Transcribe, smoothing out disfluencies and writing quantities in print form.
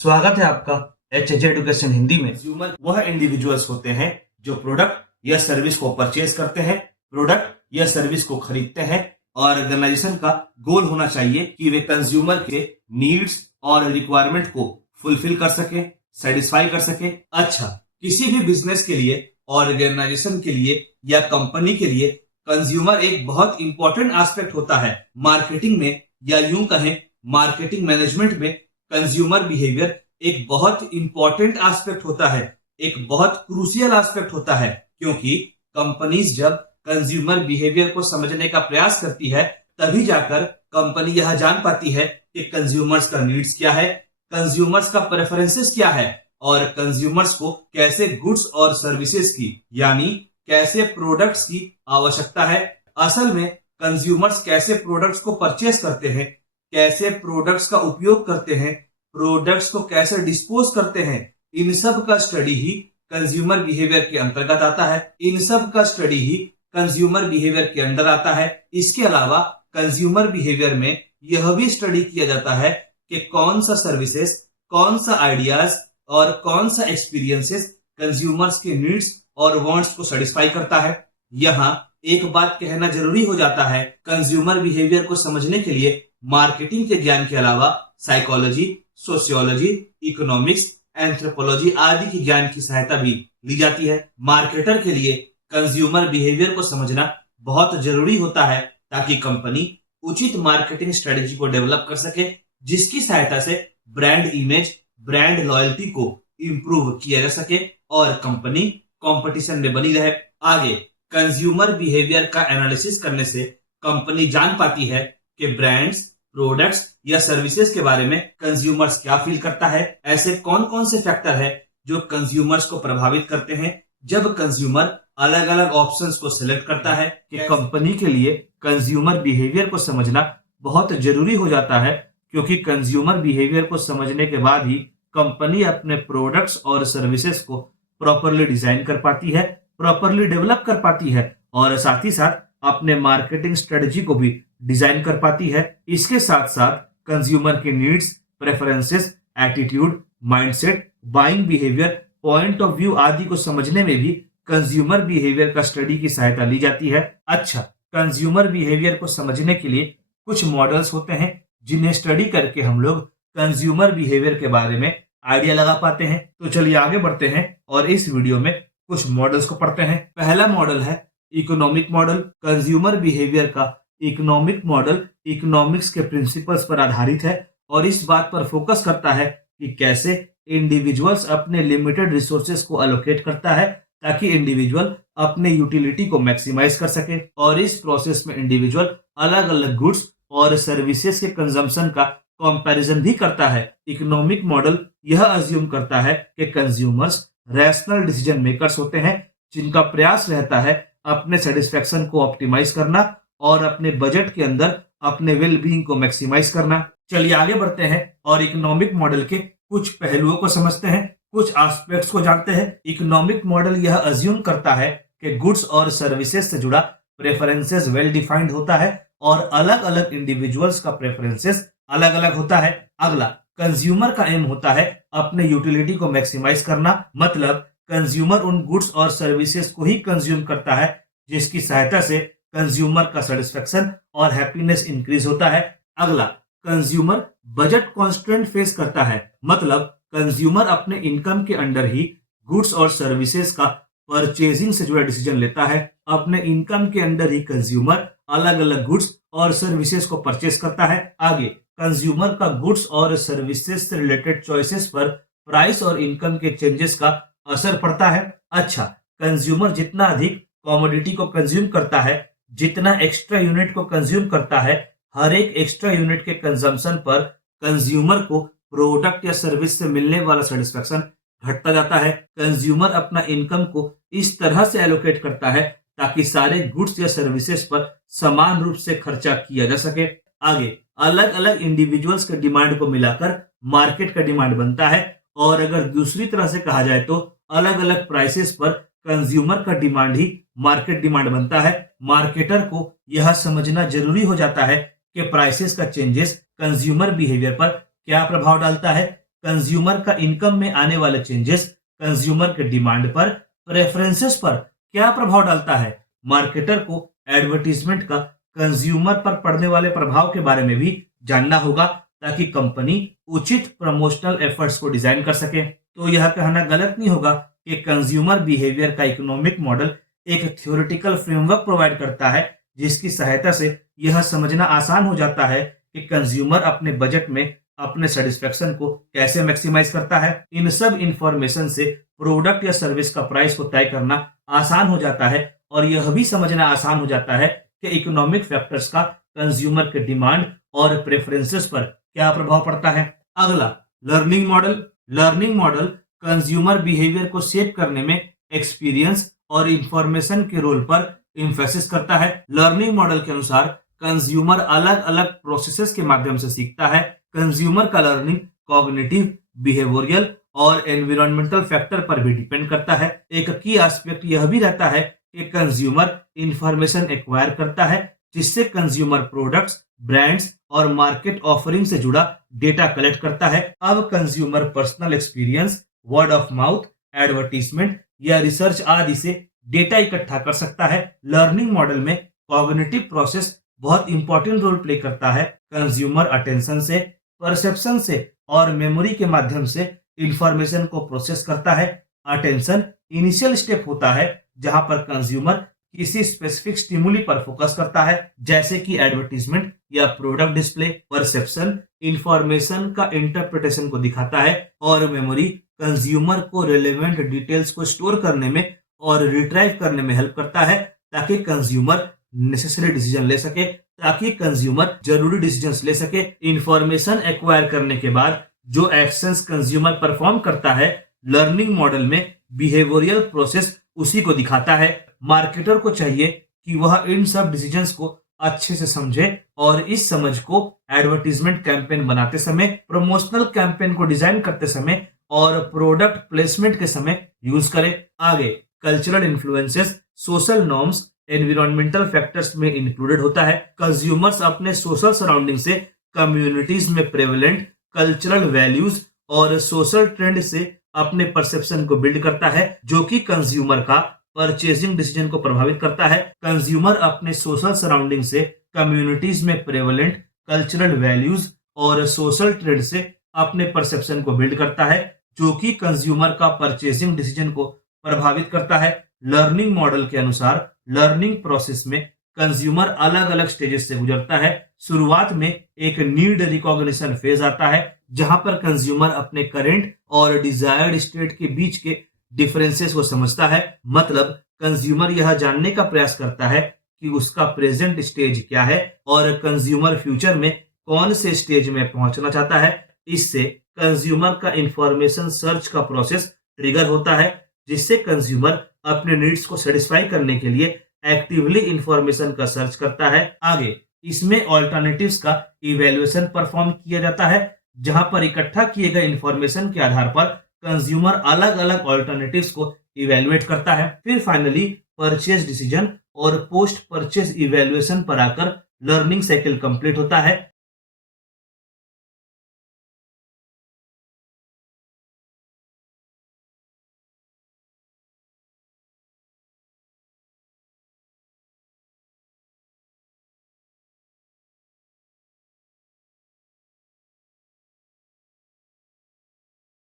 स्वागत है आपका एच एजुकेशन हिंदी में। कंज्यूमर वह इंडिविजुअल्स होते हैं जो प्रोडक्ट या सर्विस को परचेज करते हैं, प्रोडक्ट या सर्विस को खरीदते हैं। और ऑर्गेनाइजेशन का गोल होना चाहिए कि वे कंज्यूमर के नीड्स और रिक्वायरमेंट को फुलफिल कर सके, सेटिस्फाई कर सके। अच्छा, किसी भी बिजनेस के लिए, ऑर्गेनाइजेशन के लिए या कंपनी के लिए कंज्यूमर एक बहुत इंपॉर्टेंट एस्पेक्ट होता है। मार्केटिंग में या यूं कहें मार्केटिंग मैनेजमेंट में कंज्यूमर बिहेवियर एक बहुत इंपॉर्टेंट एस्पेक्ट होता है, एक बहुत क्रूशियल एस्पेक्ट होता है, क्योंकि कंपनीज जब कंज्यूमर बिहेवियर को समझने का प्रयास करती है तभी जाकर कंपनी यह जान पाती है कि कंज्यूमर्स का नीड्स क्या है, कंज्यूमर्स का प्रेफरेंसेस क्या है और कंज्यूमर्स को कैसे गुड्स और सर्विसेज की यानी कैसे प्रोडक्ट्स की आवश्यकता है। असल में कंज्यूमर्स कैसे प्रोडक्ट्स को परचेस करते हैं, कैसे प्रोडक्ट्स का उपयोग करते हैं, प्रोडक्ट्स को कैसे डिस्पोज करते हैं, इन सब का स्टडी ही कंज्यूमर बिहेवियर के अंतर्गत आता है। इन सब का स्टडी ही कंज्यूमर बिहेवियर के अंडर आता है। इसके अलावा कंज्यूमर बिहेवियर में यह भी स्टडी किया जाता है कि कौन सा सर्विसेज, कौन सा आइडियाज और कौन सा एक्सपीरियंसेस कंज्यूमर्स के नीड्स और वांट्स को सेटिस्फाई करता है। यहाँ एक बात कहना जरूरी हो जाता है, कंज्यूमर बिहेवियर को समझने के लिए मार्केटिंग के ज्ञान के अलावा साइकोलॉजी, सोशियोलॉजी, इकोनॉमिक्स, एंथ्रोपोलॉजी आदि की ज्ञान की सहायता भी ली जाती है। मार्केटर के लिए कंज्यूमर बिहेवियर को समझना बहुत जरूरी होता है ताकि कंपनी उचित मार्केटिंग स्ट्रेटेजी को डेवलप कर सके, जिसकी सहायता से ब्रांड इमेज, ब्रांड लॉयल्टी को इंप्रूव किया जा सके और कंपनी कंपटीशन में बनी रहे। आगे कंज्यूमर बिहेवियर का एनालिसिस करने से कंपनी जान पाती है कि ब्रांड्स, प्रोडक्ट्स या सर्विसेज के बारे में कंज्यूमर्स क्या फील करता है। ऐसे कौन कौन से फैक्टर है जो कंज्यूमर्स को प्रभावित करते हैं। जब कंज्यूमर अलग अलग ऑप्शंस को सिलेक्ट करता है कि कंपनी के लिए कंज्यूमर बिहेवियर को समझना बहुत जरूरी हो जाता है, क्योंकि कंज्यूमर बिहेवियर को समझने के बाद ही कंपनी अपने प्रोडक्ट्स और सर्विसेज को प्रॉपरली डिजाइन कर पाती है, प्रॉपरली डेवलप कर पाती है और साथ ही साथ अपने मार्केटिंग स्ट्रेटजी को भी डिजाइन कर पाती है। इसके साथ साथ कंज्यूमर के needs, preferences, attitude, mindset, buying behaviour, point of view आदि को समझने में भी कंज्यूमर बिहेवियर का स्टडी की सहायता ली जाती है। अच्छा, कंज्यूमर बिहेवियर को समझने के लिए कुछ मॉडल्स होते हैं जिन्हें स्टडी करके हम लोग कंज्यूमर बिहेवियर के बारे में आइडिया लगा पाते हैं। तो चलिए आगे बढ़ते हैं और इस वीडियो में कुछ मॉडल्स को पढ़ते हैं। पहला मॉडल है इकोनॉमिक मॉडल। कंज्यूमर बिहेवियर का इकोनॉमिक मॉडल इकोनॉमिक्स के प्रिंसिपल्स पर आधारित है और इस बात पर फोकस करता है कि कैसे इंडिविजुअल्स अपने लिमिटेड रिसोर्सेज को अलोकेट करता है ताकि इंडिविजुअल अपने यूटिलिटी को मैक्सिमाइज कर सके और इस प्रोसेस में इंडिविजुअल अलग अलग गुड्स और सर्विसेज के कंजम्पशन का कंपैरिजन भी करता है। इकोनॉमिक मॉडल यह अज्यूम करता है कि कंज्यूमर्स रैशनल डिसीजन मेकर्स होते हैं जिनका प्रयास रहता है अपने सेटिस्फेक्शन को ऑप्टिमाइज करना और अपने बजट के अंदर अपने वेल बीइंग को मैक्सिमाइज करना। चलिए आगे बढ़ते हैं और इकोनॉमिक मॉडल के कुछ पहलुओं को समझते हैं, कुछ एस्पेक्ट्स को जानते हैं। इकोनॉमिक मॉडल यह अज्यूम करता है कि गुड्स और सर्विसेज से जुड़ा प्रेफरेंसेस वेल डिफाइंड होता है और अलग अलग इंडिविजुअल्स का प्रेफरेंसेस अलग अलग होता है। अगला, कंज्यूमर का एम होता है अपने यूटिलिटी को मैक्सिमाइज करना, मतलब कंज्यूमर उन गुड्स और सर्विसेज को ही कंज्यूम करता है जिसकी सहायता से कंज्यूमर का सेटिस्फेक्शन और हैप्पीनेस इंक्रीज होता है। अगला, कंज्यूमर बजट कॉन्स्ट्रेंट फेस करता है, मतलब कंज्यूमर अपने इनकम के अंडर ही गुड्स और सर्विसेज का परचेजिंग से जुड़ा डिसीजन लेता है। अपने इनकम के अंडर ही कंज्यूमर अलग अलग गुड्स और सर्विसेज को परचेज करता है। आगे, कंज्यूमर का गुड्स और सर्विसेज से रिलेटेड चॉइसेस पर प्राइस और इनकम के चेंजेस का असर पड़ता है। अच्छा, कंज्यूमर जितना अधिक कमोडिटी को कंज्यूम करता है, जितना एक्स्ट्रा यूनिट को कंज्यूम करता है, हर एक एक्स्ट्रा यूनिट के कंजम्पशन पर कंज्यूमर को प्रोडक्ट या सर्विस से मिलने वाला सेटिस्फेक्शन घटता जाता है। कंज्यूमर अपना इनकम को इस तरह से एलोकेट करता है ताकि सारे गुड्स या सर्विसेज पर समान रूप से खर्चा किया जा सके। आगे, अलग अलग इंडिविजुअल्स के डिमांड को मिलाकर मार्केट का डिमांड बनता है और अगर दूसरी तरह से कहा जाए तो अलग अलग प्राइसेस पर कंज्यूमर का डिमांड ही मार्केट डिमांड बनता है। मार्केटर को यह समझना जरूरी हो जाता है कि प्राइसेस का चेंजेस कंज्यूमर बिहेवियर पर क्या प्रभाव डालता है, कंज्यूमर का इनकम में आने वाले चेंजेस कंज्यूमर के डिमांड पर, प्रेफरेंसेस पर क्या प्रभाव डालता है। मार्केटर को एडवर्टीजमेंट का कंज्यूमर पर पड़ने वाले प्रभाव के बारे में भी जानना होगा ताकि कंपनी उचित प्रमोशनल एफर्ट्स को डिजाइन कर सके। तो यह कहना गलत नहीं होगा कि कंज्यूमर बिहेवियर का इकोनॉमिक मॉडल एक थ्योरेटिकल फ्रेमवर्क प्रोवाइड करता है जिसकी सहायता से यह समझना आसान हो जाता है कि कंज्यूमर अपने बजट में अपने सेटिस्फेक्शन को कैसे मैक्सिमाइज करता है। इन सब इंफॉर्मेशन से प्रोडक्ट या सर्विस का प्राइस को तय करना आसान हो जाता है और यह भी समझना आसान हो जाता है कि इकोनॉमिक फैक्टर्स का कंज्यूमर के डिमांड और प्रेफरेंसेस पर क्या प्रभाव पड़ता है। अगला, learning model. Learning model consumer behaviour को शेप करने में एक्सपीरियंस और इंफॉर्मेशन के रोल पर एम्फेसिस करता है। लर्निंग मॉडल के अनुसार कंज्यूमर अलग अलग प्रोसेसेस के माध्यम से सीखता है। कंज्यूमर का लर्निंग कॉग्निटिव, बिहेवियरल और एनवायरमेंटल फैक्टर पर भी डिपेंड करता है। एक की एस्पेक्ट यह भी रहता है कि कंज्यूमर इंफॉर्मेशन एक्वायर करता है जिससे कंज्यूमर प्रोडक्ट्स, ब्रांड्स और मार्केट ऑफरिंग से जुड़ा डेटा कलेक्ट करता है। अब consumer personal experience, word of mouth, advertisement या रिसर्च आदि से डेटा इकट्ठा कर सकता है। लर्निंग मॉडल में कॉग्निटिव प्रोसेस बहुत इंपॉर्टेंट रोल प्ले करता है। कंज्यूमर अटेंशन से, परसेप्शन से और मेमोरी के माध्यम से इंफॉर्मेशन को प्रोसेस करता है। अटेंशन इनिशियल स्टेप होता है जहां पर कंज्यूमर किसी स्पेसिफिक स्टिमुली पर फोकस करता है जैसे कि एडवर्टीजमेंट या प्रोडक्ट डिस्प्ले। परसेप्शन इंफॉर्मेशन का इंटरप्रिटेशन को दिखाता है और मेमोरी कंज्यूमर को रिलेवेंट डिटेल्स को स्टोर करने में और रिट्राइव करने में हेल्प करता है ताकि कंज्यूमर नेसेसरी डिसीजन ले सके, ताकि कंज्यूमर जरूरी डिसीजंस ले सके। इंफॉर्मेशन एक्वायर करने के बाद जो एक्शंस कंज्यूमर परफॉर्म करता है, लर्निंग मॉडल में बिहेवियरल प्रोसेस उसी को दिखाता है। मार्केटर को चाहिए कि वह इन सब डिसीजंस को अच्छे से समझे और इस समझ को एडवर्टीजमेंट कैंपेन बनाते समय, प्रमोशनल कैंपेन को डिजाइन करते समय और प्रोडक्ट प्लेसमेंट के समय यूज करे। आगे, cultural influences, social norms, environmental factors में इंक्लूडेड होता है। कंज्यूमर्स अपने सोशल सराउंडिंग से, कम्युनिटीज में प्रेवलेंट कल्चरल वैल्यूज और सोशल ट्रेंड से अपने परसेप्शन को बिल्ड करता है जो कि कंज्यूमर का परचेजिंग डिसीजन को प्रभावित करता है। कंज्यूमर अपने सोशल सराउंडिंग से, कम्युनिटीज में प्रेवलेंट कल्चरल वैल्यूज और सोशल ट्रेंड से अपने परसेप्शन को बिल्ड करता है जो कि कंज्यूमर का परचेजिंग डिसीजन को प्रभावित करता है। लर्निंग मॉडल के अनुसार लर्निंग प्रोसेस में कंज्यूमर अलग अलग स्टेजेस से गुजरता है। शुरुआत में एक नीड रिकॉग्निशन फेज आता है जहां पर कंज्यूमर अपने करेंट और डिजायर्ड स्टेट के बीच के डिफरेंसेस को समझता है। मतलब कंज्यूमर यह जानने का प्रयास करता है कि उसका प्रेजेंट स्टेज क्या है और कंज्यूमर फ्यूचर में कौन से स्टेज में पहुंचना चाहता है। इससे कंज्यूमर का इंफॉर्मेशन सर्च का प्रोसेस ट्रिगर होता है जिससे कंज्यूमर अपने नीड्स को सेटिस्फाई करने के लिए एक्टिवली इंफॉर्मेशन का सर्च करता है। आगे, इसमें ऑल्टरनेटिव्स का इवैल्यूएशन परफॉर्म किया जाता है जहां पर इकट्ठा किए गए इंफॉर्मेशन के आधार पर कंज्यूमर अलग अलग ऑल्टरनेटिव्स को इवैल्यूएट करता है। फिर फाइनली परचेज डिसीजन और पोस्ट परचेज इवैल्यूएशन पर आकर लर्निंग साइकिल कंप्लीट होता है।